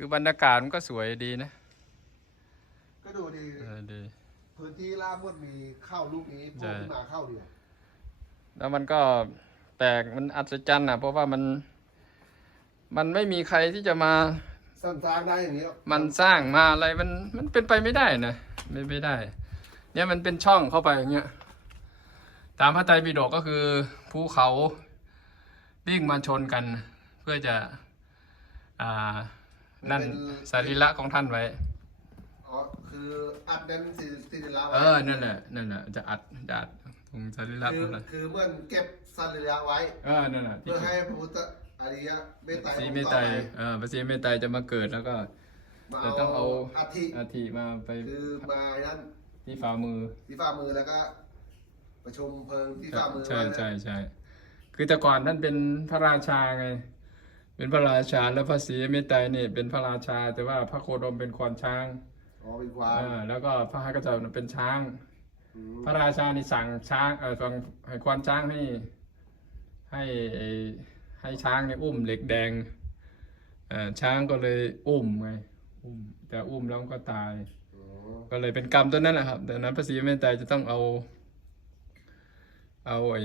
คือบรรยากาศมันก็สวยดีนะก็ดูดีเออดี พื้นที่ลาบมดมีเข้าลูกนี้โผล่ขึ้นมาเข้าเดียวแล้วมันก็แปลกมันอัศจรรย์อะ เพราะว่ามัน มันไม่มีใครที่จะมาสร้างได้อย่างนี้หรอกมันสร้างมาอะไรมันมันเป็นไปไม่ได้นะไม่ไม่ได้ เนี่ยมันเป็นช่องเข้าไปอย่างเงี้ยตามพระไตรปิฎกก็คือภูเขาวิ่งมาชนกัน เพื่อจะ อ่า นั่นสรีระของท่านไว้ อ๋อคืออัดแน่นสิสิริระเอไว้อนั่นแหละ นั่นแหละ จะอัดจะอัดตรงสรีระคืขอองท่านคือเมื่อนเก็บสรีระไว้ เออ นั่นแหละที่เพื่อให้พระพุทธอริยเมตไตรสีองค์เมตต่อไตรไปเออพระศรีเมตไตรจะมาเกิดแล้วก็มาจะต้องเอา อาทิอาทิมาไปคือมานั่นที่ฝ่ามือ ที่ฝ่ามือแล้วก็ ประชุมเพลิงที่ฝ่ามือใช่ไว้นะใช่ใช่ คือแต่ก่อนท่านเป็นพระราชาไง เป็นพระราชาแล้วพระศรีเมตไตรนี่เป็นพระราชา แต่ว่าพระโคดมเป็นควานช้างอ๋อเป็นความเออแล้วก็พระฮักกระเจ้าน่ะเป็นช้างอืมพระราชานี่สั่งช้างเออสั่งให้ควานช้างให้ให้ไอ้ให้ช้างเนี่ยอุ้มเหล็กแดงเออช้างก็เลยอุ้มไงอุ้มแต่อุ้มแล้วมันก็ตายอ๋อก็เลยเป็นกรรมตัวนั้นแหละครับดังนั้นพระศรีเมตไตรจะต้องเอา เอาไอ้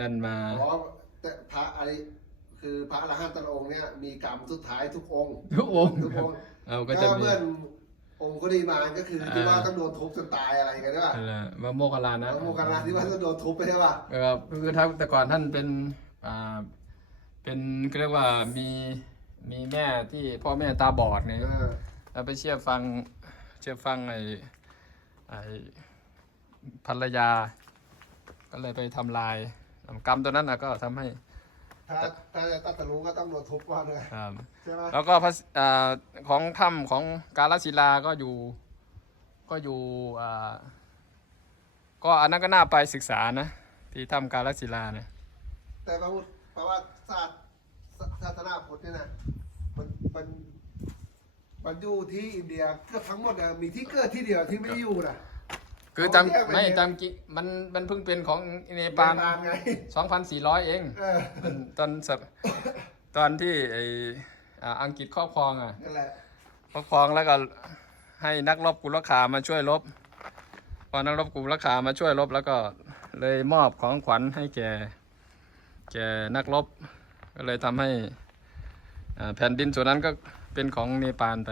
นั่นมาอ๋อแต่พระอะไร คือพระอรหันตองค์เนี่ยมีกรรมสุดท้ายทุกองค์ทุกองค์ทุกองค์เอาก็ก็จะมีเมื่อนองค์ก็ดีมานก็คือที่อ่าว่า ต้องโดนทุบจนตายอะไรกันใช่ป่ะนั่นแหละว่าโมคคัลลานะโมกันลาที่ว่าต้องโดนทุบไปใช่ป่ะ ครับคือถ้าแต่ก่อนท่านเป็นอ่าเป็นเรียกว่ามีมีแม่ที่พ่อแม่ตาบอดเนี่ยเออ แล้วไปเชื่อฟังเชื่อฟังไอ้ไอ้ภรรยา ก็เลยไปทำลายกรรมตัวนั้นนะก็ทำให้ถ้าถ้า จะตัดตะลุงก็ต้องโดนทุบก่อนเลยครับ ใช่ไหมแล้วก็พระอ่าของถ้ำของกาลศิลาก็อยู่ ก็อยู่อ่าก็อันนั้นก็น่าไปศึกษานะ ที่ถ้ำกาลศิลาเนี่ยแต่พระพุทธแปลว่าศาสตร์ศาสนาพุทธเนี่ยนะมันมันมันอยู่ที่อินเดียเกือบทั้งหมดอะมีที่เกิดที่เดียวที่ไม่ได้อยู่นะ คือเอาตามแยกไปไม่เนี่ยตามกิมันมันเพิ่งเป็นของเนปาลเนปาลไง2,400เองเออมันตอนสัปตอนที่ไออ่าอังกฤษครอบครองอะนั่นแหละครอบครองแล้วก็ให้นักรบกุลขามาช่วยรบพอนักรบกุลขามาช่วยรบแล้วก็เลยมอบของขวัญให้แก่แก่นักรบ ก็เลยทำให้อ่าแผ่นดินส่วนนั้นก็เป็นของเนปาลไป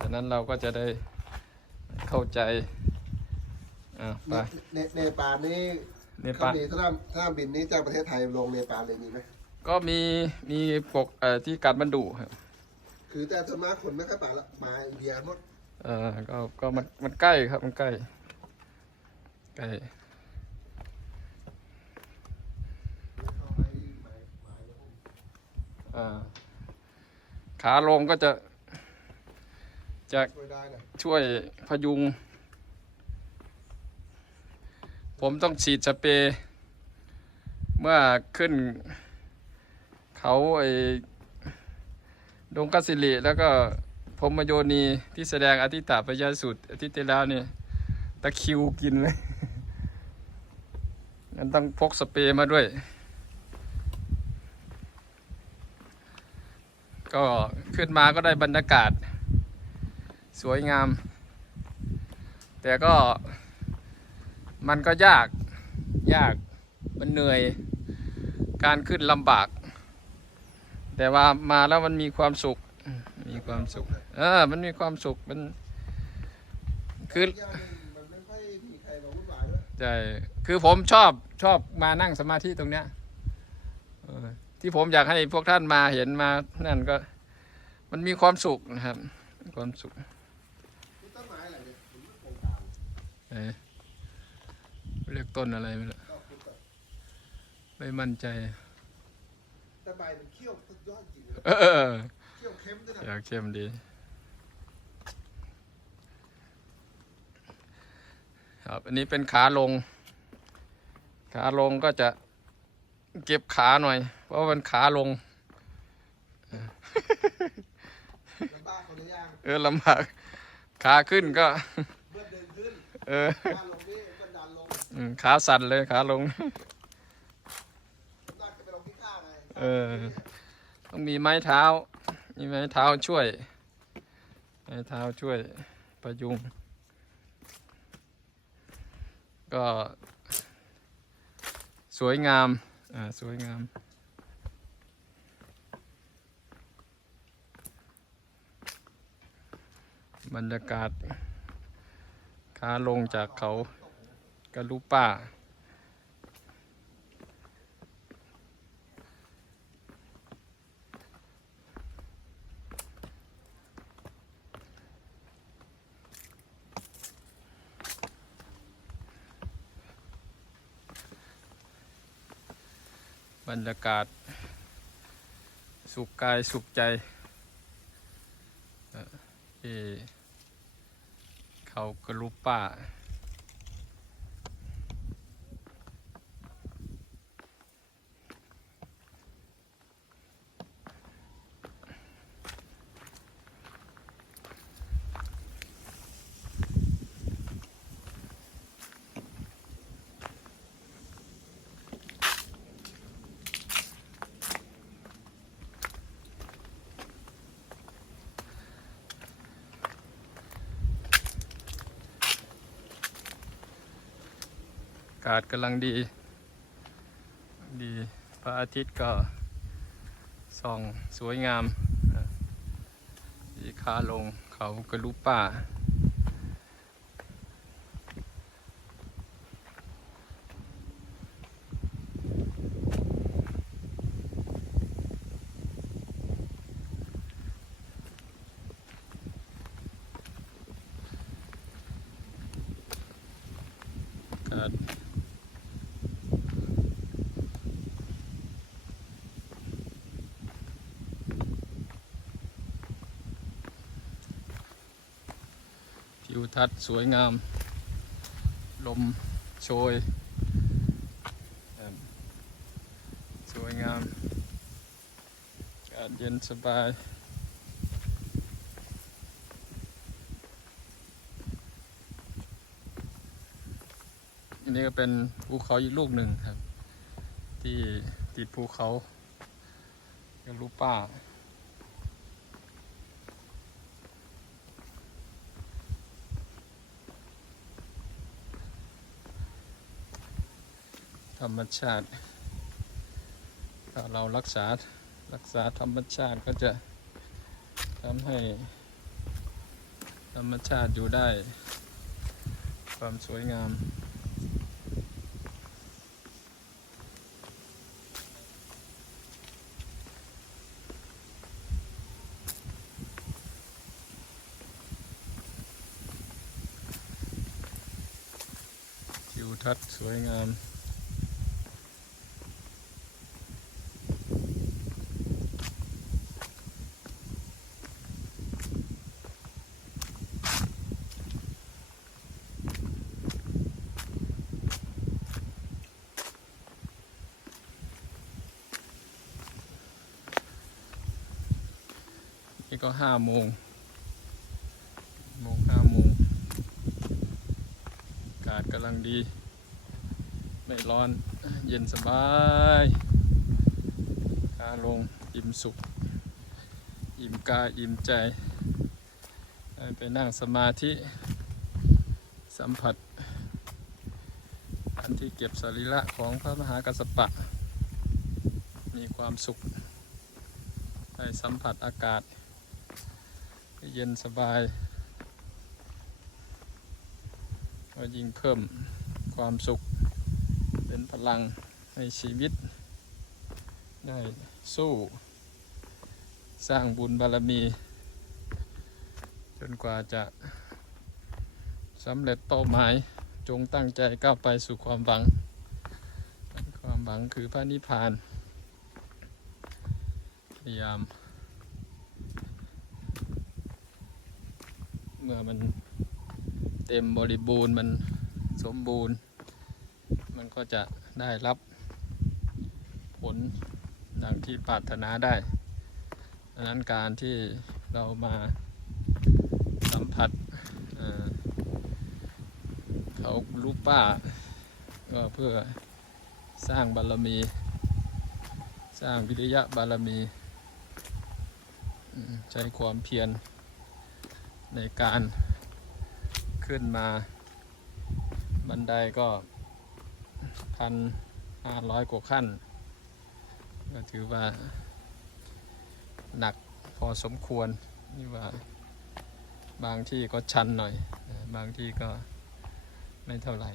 ดังนั้นเราก็จะได้ เข้าใจอ่าไปเนเนปาลนี่เนเขาปาลมีสนามสนามบินนี้จากประเทศไทยลงเนปาลเลยมีไหมก็มีมีปกเอ่อที่กัดบรรดุครับ คือแต่ส่วนมากคนไม่ค่อยไปละมาอินเดียหมดเออก็ก็มันมันใกล้ครับมันใกล้ใกล้เขาให้หมายหมายแล้วผมอ่าขาลงก็จะ จะช่วยได้นะช่วยพยุง ผมต้องฉีดสเปรย์เมื่อขึ้น เขาไอ้ดงกัสสิริแล้วก็พรหมโยนีที่แสดงอธิตาปยาสุดอาทิตย์ที่แล้วเนี่ยตะคริวกินเลยงั้นต้องพกสเปรย์มาด้วย ก็ขึ้นมาก็ได้บรรยากาศ สวยงาม แต่ก็มันก็ยากยากมันเหนื่อยการขึ้นลำบาก แต่ว่ามาแล้วมันมีความสุข มีความสุขเออมันมีความสุขมันคืออีกอย่างหนึ่งมันไม่ค่อยมีใครมาวุ่นวายด้วยใช่คือผมชอบชอบมานั่งสมาธิตรงเนี้ยเออที่ผมอยากให้พวกท่านมาเห็นมานั่นก็ มันมีความสุขนะครับมีความสุข นี่ต้นไม้อะไรเนี่ยผมไม่โครงการ เอ๊ะเรียกต้นอะไรไม่รู้ก็คือแบบไม่มั่นใจแต่ใบมันเขี้ยวสุดยอดจริงเลยเออเออเขี้ยวเข้มด้วยนะอยากเข้มดี ครับอันนี้เป็นขาลง ขาลงก็จะเก็บขาหน่อย เพราะว่ามันขาลงลำบากคนละอย่างเออลำบากขาขึ้นก็เมื่อเดินขึ้น เออขาสั่นเลยขาลงดันจะไปลงที่ข้างไงเออ ต้องมีไม้เท้า มีไม้เท้าช่วย ไม้เท้าช่วยประยุง ก็ สวยงาม อ่า สวยงามบรรยากาศ ขาลงจากเขากระลุป่าบรรยากาศ สุขกายสุขใจเอ่อที่ เขากระลุปป้าากาศกำลังดี ดีพระอาทิตย์ก็ส่องสวยงามอะที่ขาลงเขากระลุป่าอากาศ ทัศน์สวยงาม ลมโชย สวยงามอากาศเย็นสบายอันนี้ก็เป็นภูเขาอีกลูกหนึ่งครับ ที่ติดภูเขาเรียกรูป้า ธรรมชาติ ถ้าเรารักษารักษาธรรมชาติก็จะทำให้ ธรรมชาติอยู่ได้ ความสวยงามทิวทัศน์สวยงาม นี่ก็ห้าโมงโมงห้าโมงอากาศกำลังดี ไม่ร้อนเย็นสบายขาลงอิ่มสุข อิ่มกายอิ่มใจได้ไปนั่งสมาธิสัมผัสอันที่เก็บสรีระของพระมหากัสสปะ มีความสุข ได้สัมผัสอากาศ เย็นสบาย ก็ยิ่งเพิ่มความสุข เป็นพลังในชีวิต ได้สู้ สร้างบุญบารมี จนกว่าจะสำเร็จเป้าหมายจงตั้งใจก้าวไปสู่ความหวัง ความหวังคือพระนิพพานพยายาม มื่อมันเต็มบริบูรณ์มันสมบูรณ์ มันก็จะได้รับผลดังที่ปรารถนาได้ดังนั้นการที่เรามาสัมผัสเขาลูกป้าก็เพื่อสร้างบารมี สร้างวิริยะบารมีใอืมใช้ความเพียร ในการขึ้นมา บันไดก็พันห้าร้อยกว่าขั้น ก็ถือว่า หนักพอสมควรนี่ว่าบางที่ก็ชันหน่อย บางที่ก็ไม่เท่าไหร่